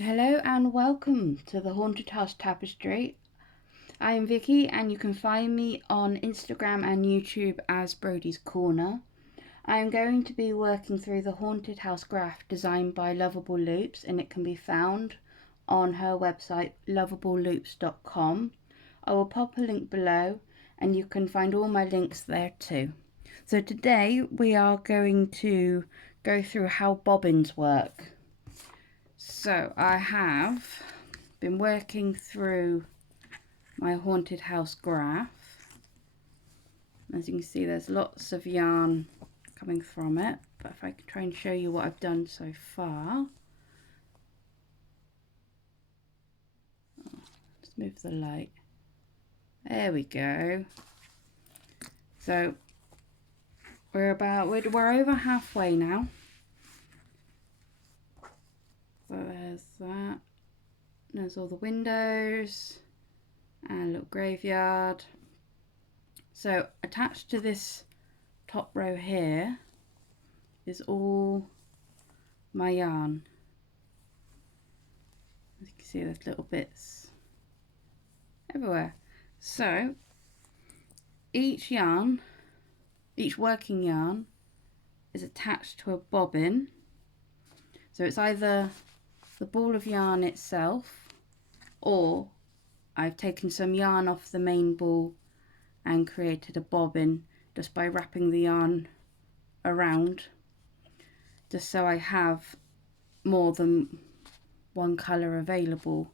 Hello and welcome to the Haunted House Tapestry. I am Vicky and you can find me on Instagram and YouTube as Brody's Corner. I am going to be working through the Haunted House graph designed by Lovable Loops, and it can be found on her website lovableloops.com. I will pop a link below and you can find all my links there too. So today we are going to go through how bobbins work. So I have been working through my haunted house graph. As you can see, there's lots of yarn coming from it, but if I can try and show you what I've done so far. Let's move the light. There we go. So we're over halfway now. So there's that. There's all the windows and a little graveyard. So attached to this top row here is all my yarn. As you can see, there's little bits everywhere. So each working yarn is attached to a bobbin. So it's either the ball of yarn itself, or I've taken some yarn off the main ball and created a bobbin just by wrapping the yarn around, just so I have more than one colour available.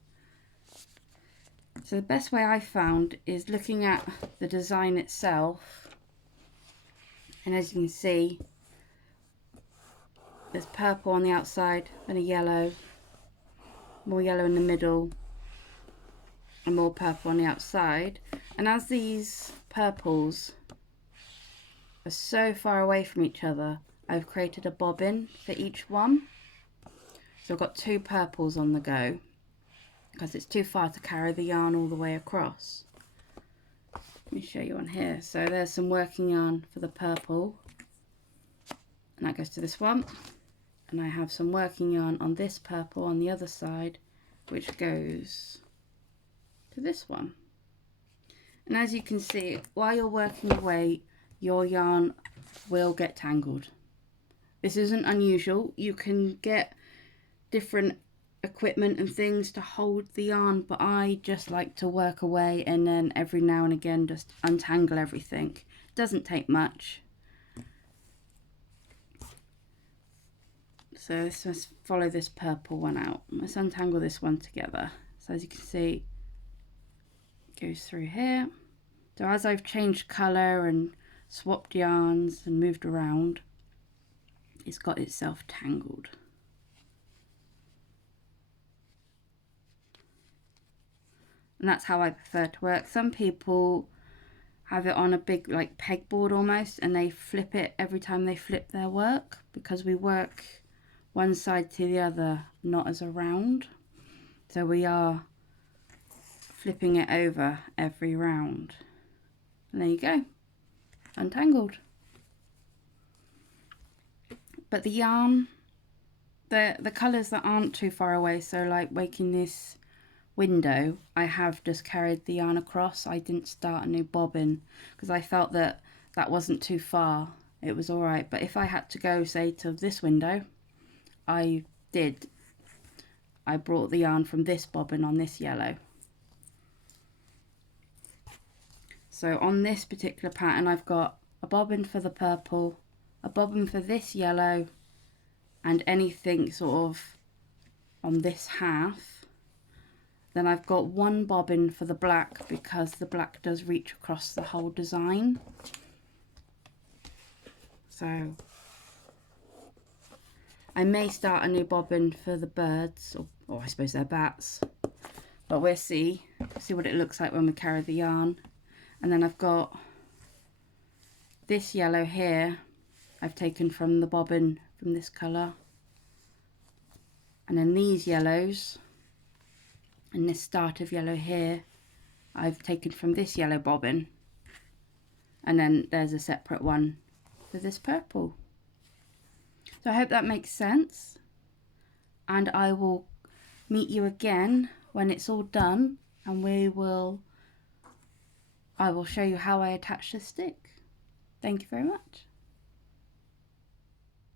So the best way I found is looking at the design itself, and as you can see, there's purple on the outside, then a yellow, more yellow in the middle, and more purple on the outside. And as these purples are so far away from each other, I've created a bobbin for each one. So I've got two purples on the go because it's too far to carry the yarn all the way across. Let me show you on here. So there's some working yarn for the purple, and that goes to this one. And I have some working yarn on this purple on the other side, which goes to this one. And as you can see, while you're working away, your yarn will get tangled. This isn't unusual. You can get different equipment and things to hold the yarn, but I just like to work away and then every now and again just untangle everything. It doesn't take much. So let's follow this purple one out. Let's untangle this one together. So as you can see, it goes through here. So as I've changed colour and swapped yarns and moved around, it's got itself tangled. And that's how I prefer to work. Some people have it on a big like pegboard almost, and they flip it every time they flip their work, because we work one side to the other, not as a round. So we are flipping it over every round. And there you go, untangled. But the yarn, the colours that aren't too far away, so like making this window, I have just carried the yarn across. I didn't start a new bobbin because I felt that that wasn't too far. It was alright. But if I had to go, say, to this window, I brought the yarn from this bobbin on this yellow. So on this particular pattern, I've got a bobbin for the purple, a bobbin for this yellow, and anything sort of on this half. Then I've got one bobbin for the black, because the black does reach across the whole design. So I may start a new bobbin for the birds, or I suppose they're bats, but we'll see what it looks like when we carry the yarn. And then I've got this yellow here, I've taken from the bobbin from this colour, and then these yellows and this start of yellow here I've taken from this yellow bobbin, and then there's a separate one for this purple. So I hope that makes sense, and I will meet you again when it's all done, and I will show you how I attach this stick. Thank you very much.